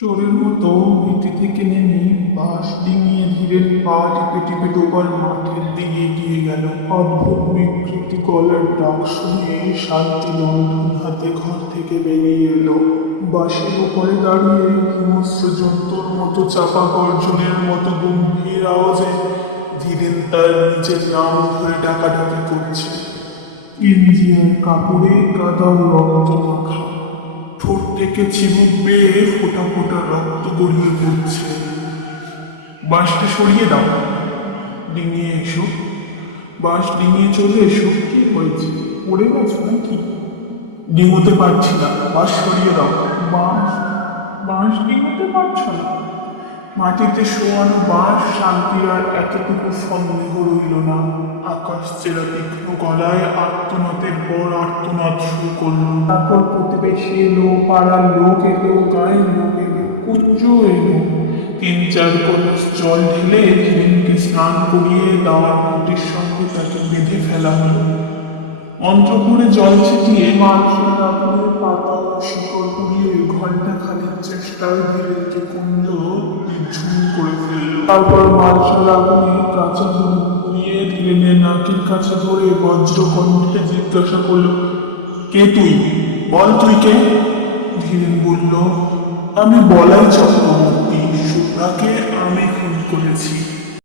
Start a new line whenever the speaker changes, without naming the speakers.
চোরের মতো ভিটি থেকে নেমে বাঁশ ডিঙিয়ে ধীরে পা টিপে টিপে ডোবার মাঠের দিকে এগিয়ে গেল। অদ্ভুত বিকৃতি গলার ডাক শুনে শান্তি লণ্ঠন হাতে ঘর থেকে বেরিয়ে এলো। বাঁশের উপরে দাঁড়িয়ে হিংস্র জন্তুর মতো চাপা গর্জনের মতো গম্ভীর আওয়াজে ধীরেন তার নিজের নাম ধরে ডাকাডাকি করছে। ইন্ডিয়ার কাপড়ে কাদা রক্ত মাখা। ঠোঁট থেকে চিবুক বেয়ে ফোটা রক্ত গড়িয়ে পড়ছে। বাঁশটা সরিয়ে দাও। ডিঙিয়ে এসো। বাঁশ ডিঙিয়ে চলে এসো। কি হয়েছে? পড়ে গেছো নাকি? ডিঙোতে পারছি না। বাঁশ সরিয়ে দাও। বাঁশ? বাঁশ ডিঙোতে পারছ না? মাটিতে শোয়ানো বাঁশ শান্তির আর এতটুকু সন্দেহ রইল না। আকাশ চেরা তীক্ষ্ণ গলায় আর্তনাদের পর আর্তনাদ শুরু করল। তারপর প্রতিবেশী এলো পাড়ার লোক এলো গায়ের লোক এলো কুঞ্জ এলো। তিন চার কলস জল ঢেলে ধীরেনকে স্নান করিয়ে দাওয়ার খুঁটির সঙ্গে তাকে বেঁধে ফেলা হলো। অন্তপুরে জল ছিটিয়ে রাখলে পাতা শিকড় পুড়িয়ে ঘণ্টা খানিক চেষ্টায় ধীরেনকে কুঞ্জ জিজ্ঞাসা করল, কে তুই? বল তুই কে? ধীরেন বলল, আমি বলাই চক্রবর্তী শুভ্রাকে আমি খুন করেছি।